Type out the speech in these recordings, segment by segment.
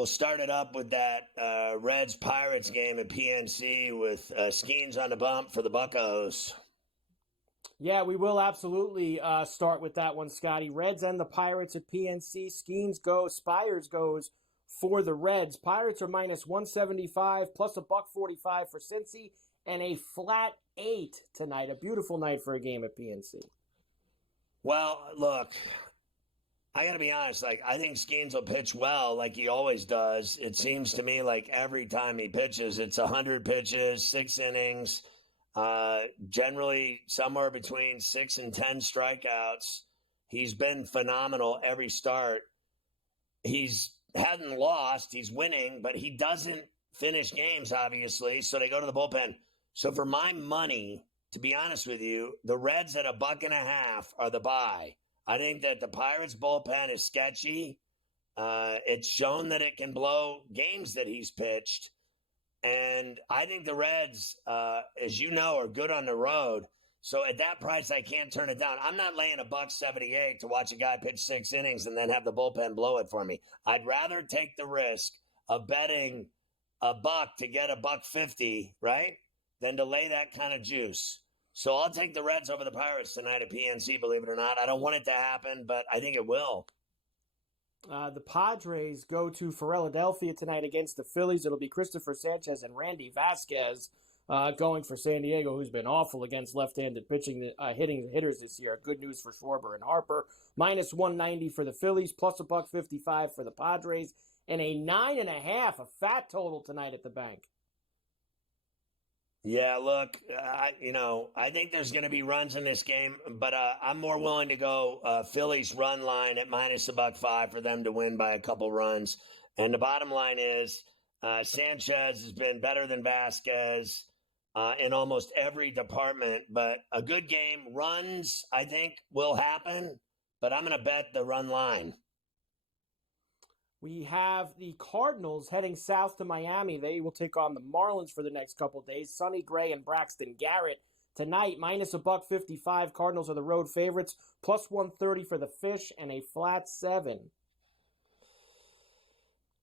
we'll start it up with that Reds-Pirates game at PNC with Skeens on the bump for the Buccos. Yeah, we will absolutely start with that one, Scotty. Reds and the Pirates at PNC. Skeens goes, Spires goes for the Reds. Pirates are minus 175 plus a $1.45 for Cincy and a flat 8 tonight. A beautiful night for a game at PNC. Well, look, I got to be honest. I think Skeens will pitch well like he always does. It seems to me like every time he pitches, it's 100 pitches, 6 innings. Generally somewhere between 6 and 10 strikeouts. He's been phenomenal every start. He's hadn't lost. He's winning, but he doesn't finish games, obviously. So they go to the bullpen. So for my money, to be honest with you, the Reds at $1.50 are the buy. I think that the Pirates bullpen is sketchy. It's shown that it can blow games that he's pitched. And I think the Reds, as you know, are good on the road. So at that price, I can't turn it down. I'm not laying $1.78 to watch a guy pitch 6 innings and then have the bullpen blow it for me. I'd rather take the risk of betting $1 to get $1.50, right, than to lay that kind of juice. So I'll take the Reds over the Pirates tonight at PNC, believe it or not. I don't want it to happen, but I think it will. The Padres go to Philadelphia tonight against the Phillies. It'll be Christopher Sanchez and Randy Vasquez going for San Diego, who's been awful against left-handed pitching, hitting hitters this year. Good news for Schwarber and Harper. Minus 190 for the Phillies, plus a $1.55 for the Padres, and a 9.5, a fat total tonight at the bank. Yeah, look, I think there's going to be runs in this game, but I'm more willing to go Phillies run line at minus $1.05 for them to win by a couple runs. And the bottom line is Sanchez has been better than Vasquez in almost every department, but a good game. Runs, I think, will happen, but I'm going to bet the run line. We have the Cardinals heading south to Miami. They will take on the Marlins for the next couple of days. Sonny Gray and Braxton Garrett tonight, minus a $1.55. Cardinals are the road favorites, plus 130 for the Fish, and a flat 7.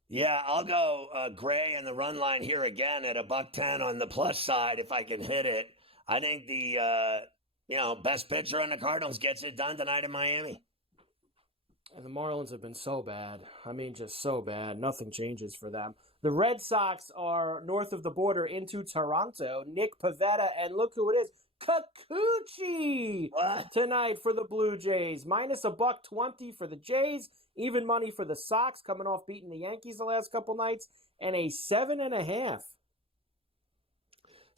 Yeah, I'll go Gray and the run line here again at $1.10 on the plus side if I can hit it. I think the best pitcher on the Cardinals gets it done tonight in Miami. And the Marlins have been so bad. I mean, just so bad. Nothing changes for them. The Red Sox are north of the border into Toronto. Nick Pivetta, and look who it is, Kikuchi tonight for the Blue Jays. Minus a $1.20 for the Jays. Even money for the Sox, coming off beating the Yankees the last couple nights. And a 7.5.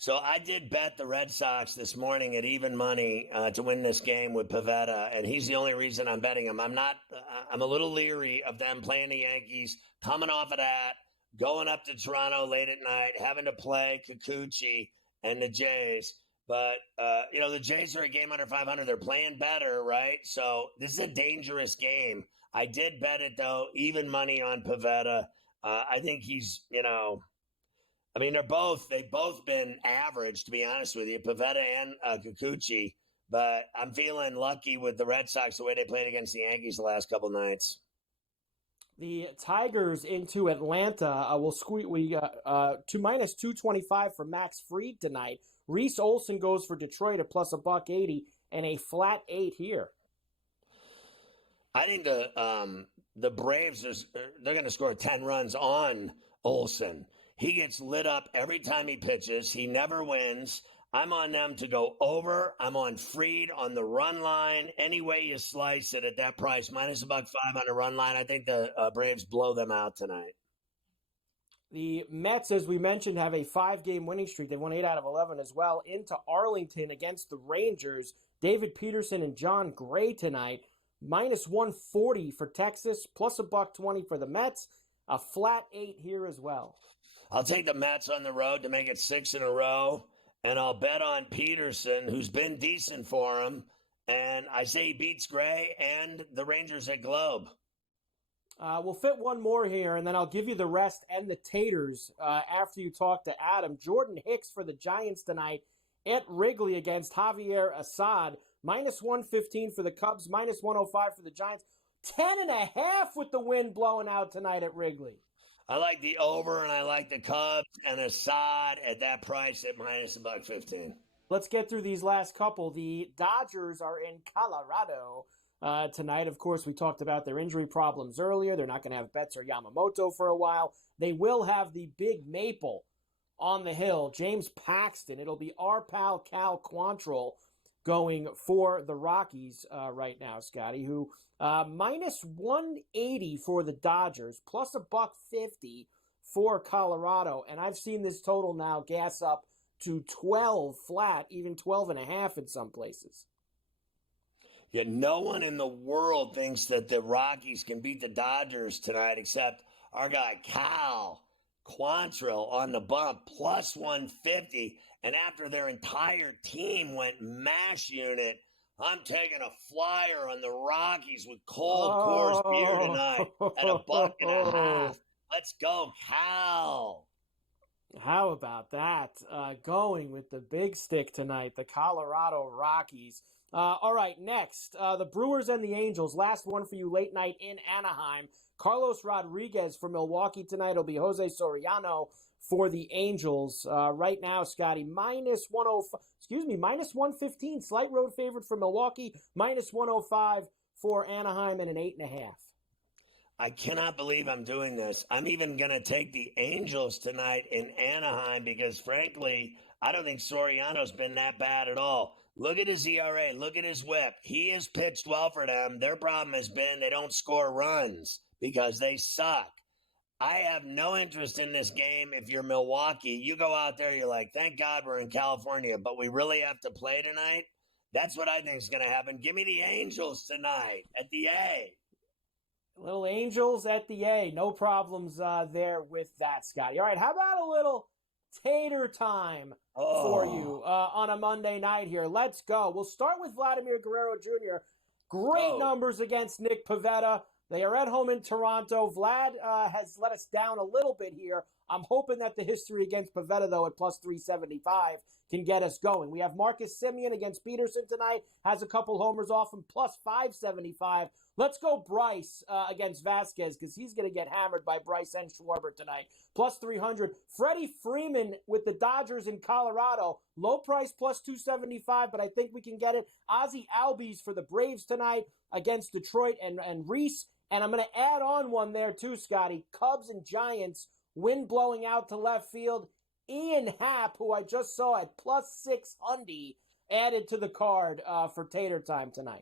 So I did bet the Red Sox this morning at even money to win this game with Pivetta, and he's the only reason I'm betting him. I'm a little leery of them playing the Yankees, coming off of that, going up to Toronto late at night, having to play Kikuchi and the Jays. But, the Jays are a game under 500. They're playing better, right? So this is a dangerous game. I did bet it, though, even money on Pivetta. I think he's, they've both been average, to be honest with you, Pivetta and Kikuchi. But I'm feeling lucky with the Red Sox the way they played against the Yankees the last couple nights. The Tigers into Atlanta we to minus 225 for Max Fried tonight. Reese Olson goes for Detroit at plus a $1.80 and a flat 8 here. I think the Braves they're going to score 10 runs on Olson. He gets lit up every time he pitches. He never wins. I'm on them to go over. I'm on Fried on the run line. Any way you slice it at that price, minus a $1.05 on the run line. I think the Braves blow them out tonight. The Mets, as we mentioned, have a 5-game winning streak. They've won 8 out of 11 as well. Into Arlington against the Rangers. David Peterson and John Gray tonight. Minus 140 for Texas, plus a $1.20 for the Mets. A flat 8 here as well. I'll take the Mets on the road to make it 6 in a row, and I'll bet on Peterson, who's been decent for him, and I say he beats Gray and the Rangers at Globe. We'll fit one more here, and then I'll give you the rest and the taters after you talk to Adam. Jordan Hicks for the Giants tonight at Wrigley against Javier Assad. Minus 115 for the Cubs, minus 105 for the Giants. 10.5 with the wind blowing out tonight at Wrigley. I like the over, and I like the Cubs and Assad at that price at minus $1.15. Let's get through these last couple. The Dodgers are in Colorado tonight. Of course, we talked about their injury problems earlier. They're not going to have Betts or Yamamoto for a while. They will have the big maple on the hill, James Paxton. It'll be our pal Cal Quantrill going for the Rockies right now, Scotty, who minus 180 for the Dodgers, plus $1.50 for Colorado. And I've seen this total now gas up to 12 flat, even 12.5 in some places. Yeah, no one in the world thinks that the Rockies can beat the Dodgers tonight except our guy Cal Quantrill on the bump, plus 150. And after their entire team went mash unit, I'm taking a flyer on the Rockies with cold Coors beer tonight at $1.50. Let's go, Cal. How about that? Going with the big stick tonight, the Colorado Rockies. All right, next, the Brewers and the Angels. Last one for you late night in Anaheim. Carlos Rodriguez for Milwaukee tonight. It'll be Jose Soriano for the Angels. Right now, Scotty, minus 115. Slight road favorite for Milwaukee. Minus 105 for Anaheim and an 8.5. I cannot believe I'm doing this. I'm even going to take the Angels tonight in Anaheim because, frankly, I don't think Soriano's been that bad at all. Look at his ERA. Look at his whip. He has pitched well for them. Their problem has been they don't score runs because they suck. I have no interest in this game. If you're Milwaukee, you go out there, you're like, thank God we're in California, but we really have to play tonight. That's what I think is going to happen. Give me the Angels tonight at the A. Little Angels at the A. No problems there with that, Scotty. All right, how about a little Tater Time for you on a Monday night here? Let's go. We'll start with Vladimir Guerrero Jr. Great numbers against Nick Pivetta. They are at home in Toronto. Vlad has let us down a little bit here. I'm hoping that the history against Pivetta, though, at plus 375 can get us going. We have Marcus Semien against Peterson tonight. Has a couple homers off him, plus 575. Let's go Bryce against Vasquez because he's going to get hammered by Bryce and Schwarber tonight. Plus 300. Freddie Freeman with the Dodgers in Colorado. Low price, plus 275, but I think we can get it. Ozzie Albies for the Braves tonight against Detroit and Reese. And I'm going to add on one there too, Scotty. Cubs and Giants, wind blowing out to left field. Ian Happ, who I just saw at plus 600, added to the card for Tater Time tonight.